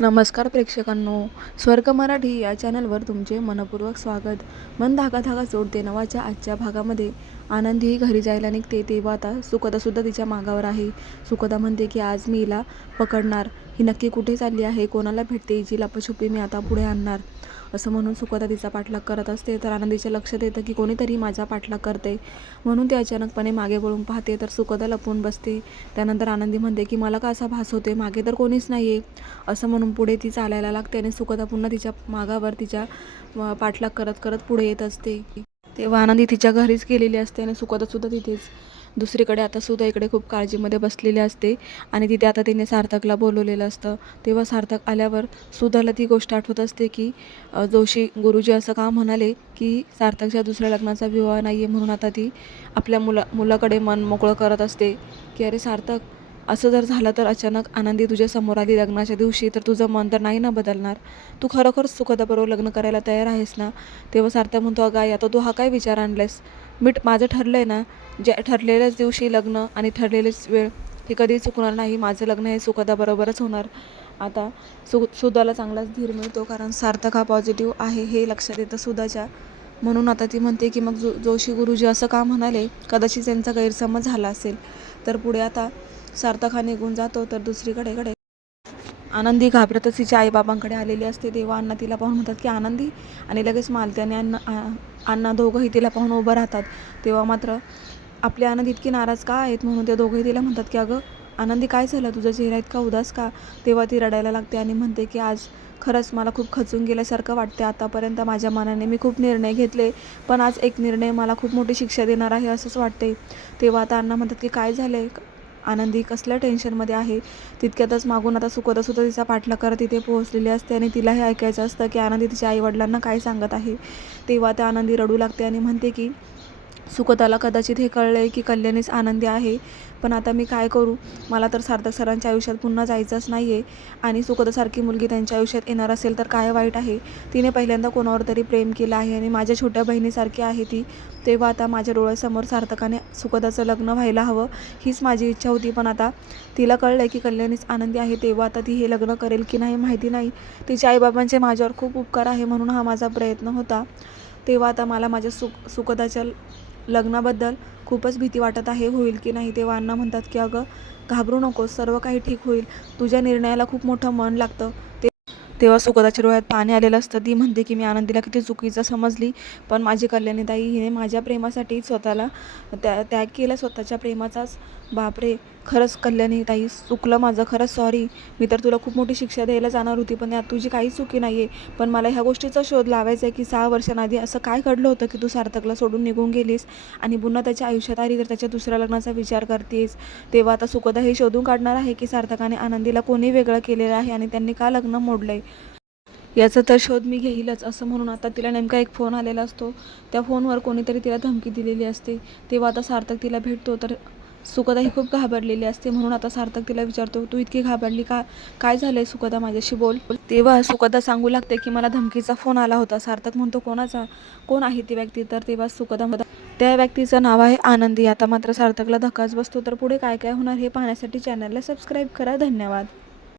नमस्कार प्रेक्षकांनो स्वर्ग मराठी या चॅनलवर तुमचे मनपूर्वक स्वागत. मन धागा धागा जोडते नवाच्या आजच्या भागामध्ये आनंदीही घरी जायला निघते तेव्हा आता सुखदासुद्धा तिच्या मागावर आहे. सुखदा म्हणते की आज मी हिला पकडणार. ही नक्की कुठे चालली आहे कोणाला भेटते हिची लपछुपी मी आता पुढे आणणार? असं म्हणून सुखदा तिचा पाठलाग करत असते तर आनंदीच्या लक्षात येतं की कोणीतरी माझा पाठलाग करते. म्हणून ती अचानकपणे मागे वळून पाहते तर सुखदा लपून बसते. त्यानंतर आनंदी म्हणते की मला का असा भास होते मागे तर कोणीच नाही आहे असं म्हणून पुढे ती चालायला लागते आणि सुखदा पुन्हा तिच्या मागावर तिच्या पाठलाग करत करत पुढे येत असते. तेव्हा आनंदी तिच्या घरीच गेलेली असते आणि सुखदासुद्धा तिथेच. दुसरीकडे आता सुद्धा इकडे खूप काळजीमध्ये बसलेली असते आणि तिथे आता तिने सार्थकला बोलवलेलं असतं. तेव्हा सार्थक आल्यावर सुधाला ती गोष्ट आठवत असते की जोशी गुरुजी असं का म्हणाले की सार्थकच्या दुसऱ्या लग्नाचा विवाह नाही आहे म्हणून आता ती आपल्या मुला मुलाकडे मन मोकळं करत असते. की अरे सार्थक असं जर झालं तर अचानक आनंदी तुझ्या समोर आली लग्नाच्या दिवशी तर तुझं मन तर नाही ना बदलणार. तू खरोखर सुखदाबरोबर लग्न करायला तयार आहेस ना? तेव्हा सार्थक म्हणतो अगं आई आता तू हा काय विचार आणलास मी माझं ठरलं आहे ना? ज्या ठरलेल्याच दिवशी लग्न आणि ठरलेलीच वेळ हे कधी चुकणार नाही. माझं लग्न हे सुखदाबरोबरच होणार. आता सु सुधाला चांगलाच धीर मिळतो कारण सार्थक हा पॉझिटिव्ह आहे हे लक्षात येतं सुधाच्या म्हणून आता ती म्हणते की मग जो जोशी गुरुजी असं का म्हणाले? कदाचित त्यांचा गैरसमज झाला असेल. तर पुढे आता सार्थक हा निघून जातो तर दुसरीकडे कडे आनंदी घाबरतच तिच्या आईबाबांकडे आलेली असते. तेव्हा अण्णा तिला पाहून म्हणतात की आनंदी. आणि लगेच मालती आणि अण्णा आ- अण्णा दोघंही तिला पाहून उभं राहतात. तेव्हा मात्र आपली आनंद इतकी नाराज का आहेत म्हणून ते दोघंही तिला म्हणतात की अगं आनंदी काय झालं? तुझा चेहरा इतका उदास का? तेव्हा ती रडायला लागते आणि म्हणते की आज खरंच मला खूप खचून गेल्यासारखं वाटते आतापर्यंत माझ्या मनाने मी खूप निर्णय घेतले पण आज एक निर्णय मला खूप मोठी शिक्षा देणार आहे असंच वाटते तेव्हा आता अण्णा म्हणतात की काय झालं आनंदी कसल्या टेन्शनमध्ये आहे तितक्यातच मागून आता सुखदा सुद्धा तिचा पाठलाग तिथे पोहोचलेली असते आणि तिला हे ऐकायचं असतं की आनंदी तिच्या आईवडिलांना काय सांगत आहे. तेव्हा त्या आनंदी रडू लागते आणि म्हणते की सुखदाला कदाचित हे कळलं आहे की कल्याणीच आनंदी आहे. पण आता मी काय करू? मला तर सार्थक सरांच्या आयुष्यात पुन्हा जायचंच नाही आहे आणि सुखदासारखी मुलगी त्यांच्या आयुष्यात येणार असेल तर काय वाईट आहे? तिने पहिल्यांदा कोणावर तरी प्रेम केलं आहे आणि माझ्या छोट्या बहिणीसारखी आहे ती. तेव्हा आता माझ्या डोळ्यासमोर सार्थकाने सुखदाचं लग्न व्हायला हवं हीच माझी इच्छा होती. पण आता तिला कळलं आहे की कल्याणीच आनंदी आहे. तेव्हा आता ती हे लग्न करेल की नाही माहिती नाही. तिच्या आईबाबांचे माझ्यावर खूप उपकार आहे म्हणून हा माझा प्रयत्न होता. तेव्हा आता मला माझ्या सुख सुखदाच्या लग्नाबद्दल खूपच भीती वाटत आहे. होईल की नाही? तेव्हा अण्णा म्हणतात की अगं घाबरू नकोस. सर्व काही ठीक होईल. तुझ्या निर्णयाला खूप मोठं मन लागतं. ते तेव्हा सुखदाच्या डोळ्यात पाणी आलेलं असतं. ती म्हणते की मी आनंदीला किती चुकीचं समजली पण माझी कल्याणीताई हिने माझ्या प्रेमासाठी स्वतःला त्या त्याग केला. स्वतःच्या प्रेमाचाच बापरे खरंच कल्याणी ताई चुकलं माझं खरंच सॉरी मी तर तुला खूप मोठी शिक्षा द्यायला जाणार होती पण यात तुझी काही चुकी नाही आहे पण मला ह्या गोष्टीचा शोध लावायचा आहे की सहा वर्षांआधी असं काय घडलं होतं की तू सार्थकला सोडून निघून गेलीस आणि पुन्हा त्याच्या आयुष्यात आली तर त्याच्या दुसऱ्या लग्नाचा विचार करतेस? तेव्हा आता सुखदा हे शोधून काढणार आहे की सार्थकाने आनंदीला कोणी वेगळं केलेलं आहे आणि त्यांनी का लग्न मोडलं आहे याचा तर शोध मी घेईलच असं म्हणून आता तिला नेमका एक फोन आलेला असतो. त्या फोनवर कोणीतरी तिला धमकी दिलेली असते. तेव्हा आता सार्थक तिला भेटतो तर सुखदा ही खूप घाबरलेली असते म्हणून आता सार्थक तिला विचारतो तू इतकी घाबरली का? काय झालंय सुखदा माझ्याशी? बोल. तेव्हा सुखदा सांगू लागते की मला धमकीचा फोन आला होता. सार्थक म्हणतो कोणाचा? कोण आहे ती व्यक्ती? तर तेव्हा सुखदा त्या व्यक्तीचं नाव आहे आनंदी. आता मात्र सार्थकला धक्काच बसतो. तर पुढे काय काय होणार हे पाहण्यासाठी चॅनलला सबस्क्राईब करा. धन्यवाद.